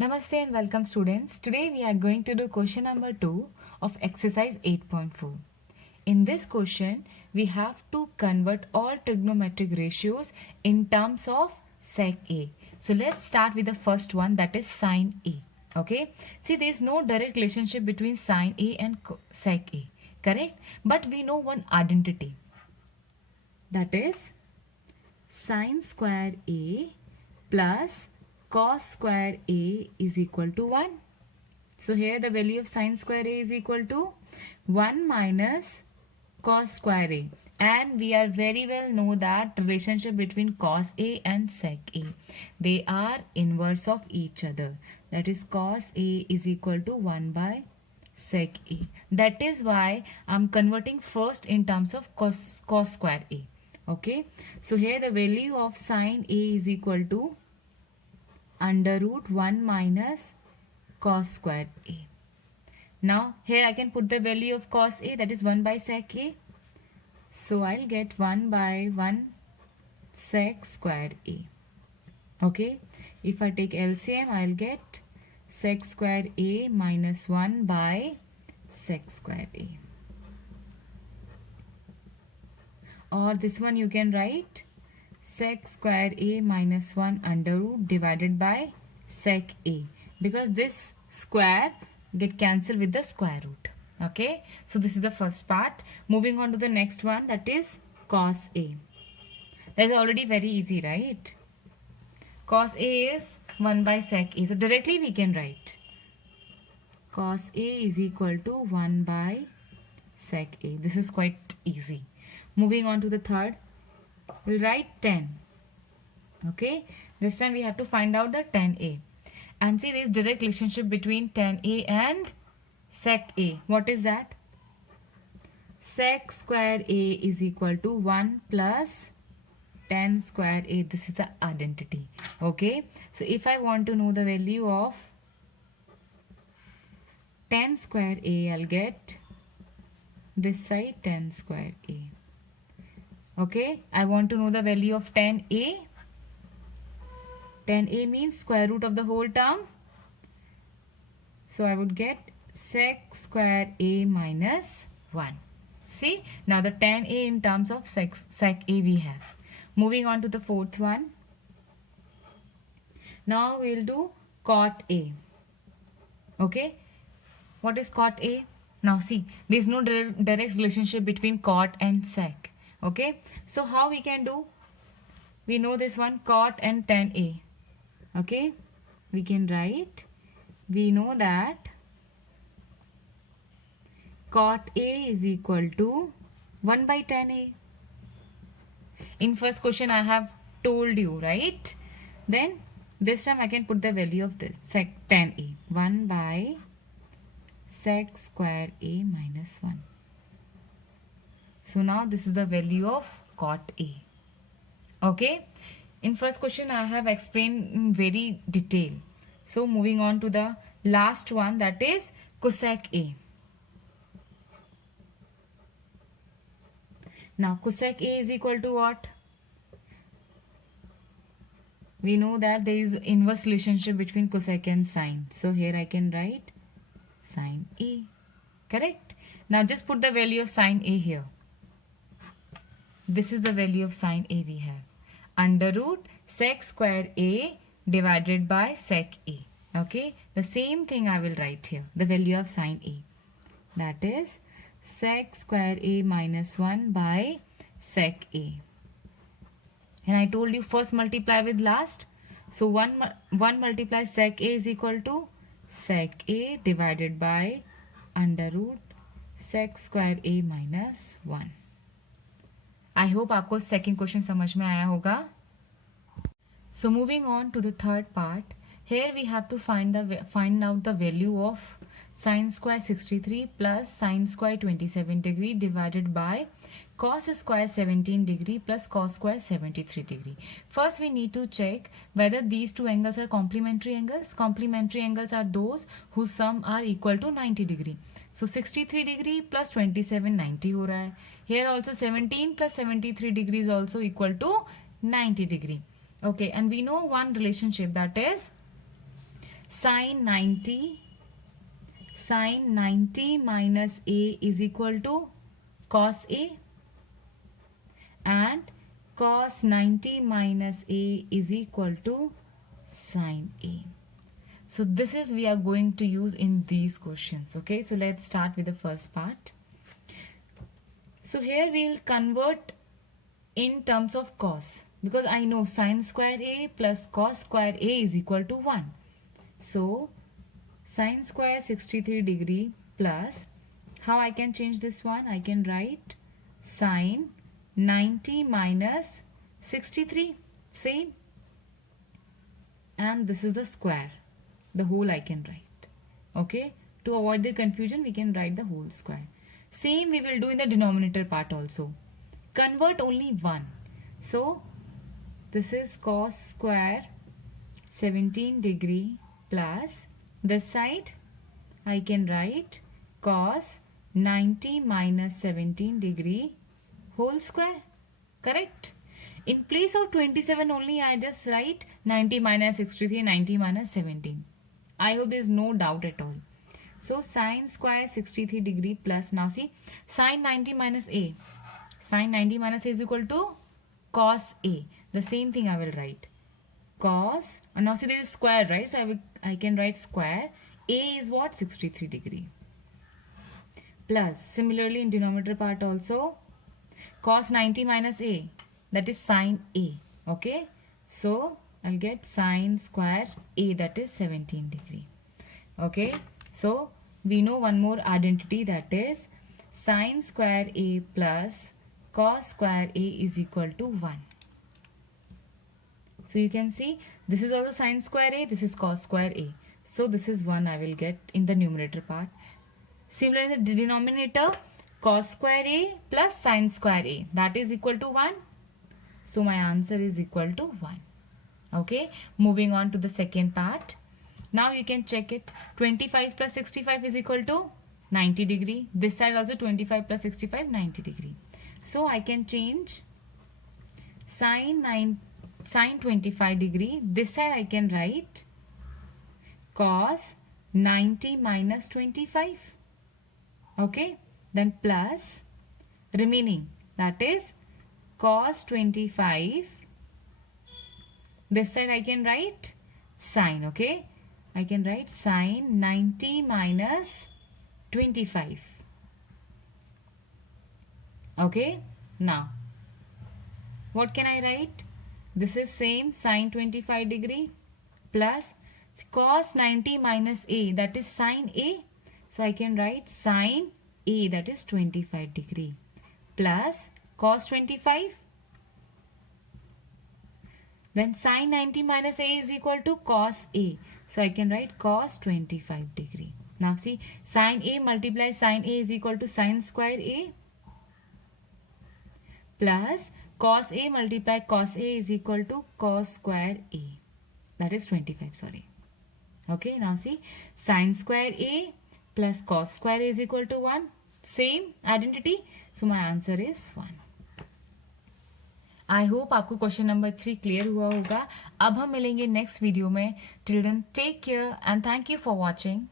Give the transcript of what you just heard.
Namaste and welcome students. Today we are going to do question number 2 of exercise 8.4. In this question, we have to convert all trigonometric ratios in terms of sec A. So let's start with the first one, that is sine A. Okay. See, there is no direct relationship between sine A and sec A. Correct? But we know one identity. That is sine square A plus cos square A is equal to 1. So here the value of sine square A is equal to 1 minus cos square A. And we are very well know that relationship between cos A and sec A. They are inverse of each other. That is cos A is equal to 1 by sec A. That is why I am converting first in terms of cos square A. Okay. So here the value of sine A is equal to under root 1 minus cos square A. Now here I can put the value of cos A, that is 1 by sec A. So I'll get 1 by 1 sec square A. Okay. If I take LCM, I'll get sec square A minus 1 by sec square A. Or this one you can write sec square A minus 1 under root divided by sec A, because this square get cancelled with the square root. Okay, so this is the first part. Moving on to the next one, that is cos A. That is already very easy, right? Cos A is 1 by sec A. So directly we can write cos A is equal to 1 by sec A. This is quite easy. Moving on to the third, we'll write 10. Okay, this time we have to find out the 10A. And see, this direct relationship between 10A and sec A. What is that? Sec square A is equal to 1 plus 10 square A. This is the identity. Okay, so if I want to know the value of 10 square A, I'll get this side 10 square A. Okay, I want to know the value of 10A. 10A means square root of the whole term. So I would get sec square A minus 1. See, now the 10A in terms of sec A we have. Moving on to the fourth one. Now we'll do cot A. Okay, what is cot A? Now see, there is no direct relationship between cot and sec. Okay, so how we can do? We know this one, cot and 10A. Okay, we can write, we know that cot A is equal to 1 by 10A. In first question I have told you, right? Then this time I can put the value of this sec 10A, 1 by sec square A minus 1. So now this is the value of cot A. Okay, in first question I have explained in very detail. So moving on to the last one, that is cosec A. Now cosec A is equal to what? We know that there is inverse relationship between cosec and sine. So here I can write sine A. Correct? Now just put the value of sine A here. This is the value of sine A we have. Under root sec square A divided by sec A. Okay, the same thing I will write here, the value of sine A. That is sec square A minus 1 by sec A. And I told you first multiply with last. So 1 multiply sec A is equal to sec A divided by under root sec square A minus 1. I hope आपको second question समझ में आया होगा. So moving on to the third part, here we have to find out the value of sine square 63 plus sine square 27 degree divided by cos square 17 degree plus cos square 73 degree. First we need to check whether these two angles are complementary angles. Complementary angles are those whose sum are equal to 90 degree. So 63 degree plus 27 90 हो रहा है. Here also 17 plus 73 degree is also equal to 90 degree. Okay, and we know one relationship, that is sin 90 minus a is equal to cos a, and cos 90 minus a is equal to sin a. So this is we are going to use in these questions. Okay, so let's start with the first part. So here we will convert in terms of cos, because I know sin square a plus cos square a is equal to 1. So sin square 63 degree plus, how I can change this one? I can write sin 90 minus 63, same, and this is the square, the whole I can write. Okay, to avoid the confusion we can write the whole square. Same we will do in the denominator part also. Convert only one. So this is cos square 17 degree plus this side I can write cos 90 minus 17 degree whole square. Correct? In place of 27 only I just write 90 minus 63, 90 minus 17. I hope there is no doubt at all. So sin square 63 degree plus, now see, sin 90 minus a. Sin 90 minus a is equal to cos a. The same thing I will write. Cos, and now see this is square, right? So I can write square. A is what? 63 degree. Plus, similarly in denominator part also, cos 90 minus a, that is sin a. Okay? So I'll get sin square a, that is 17 degree. Okay? So we know one more identity, that is sin square a plus cos square a is equal to 1. So you can see this is also sin square a, this is cos square a. So this is 1 I will get in the numerator part. Similarly in the denominator, cos square a plus sin square a, that is equal to 1. So my answer is equal to 1. Okay, moving on to the second part. Now you can check it. 25 plus 65 is equal to 90 degree. This side also 25 plus 65, 90 degree. So I can change sin 25 degree. This side I can write cos 90 minus 25. Okay, then plus remaining, that is cos 25. This side I can write sin. Okay, I can write sin 90 minus 25. Okay, now what can I write? This is same sin 25 degree plus cos 90 minus a, that is sin a. So I can write sin a, that is 25 degree, plus cos 25. Then sin 90 minus a is equal to cos a. So I can write cos 25 degree. Now see, sin a multiplies sin a is equal to sin square a, plus cos a multiply cos a is equal to cos square a, that is 25, sorry. Okay, now see, sin square a plus cos square a is equal to 1. Same identity. So my answer is 1. I hope आपको question number 3 clear हुआ होगा. अब हम मिलेंगे next video में. Till then take care and thank you for watching.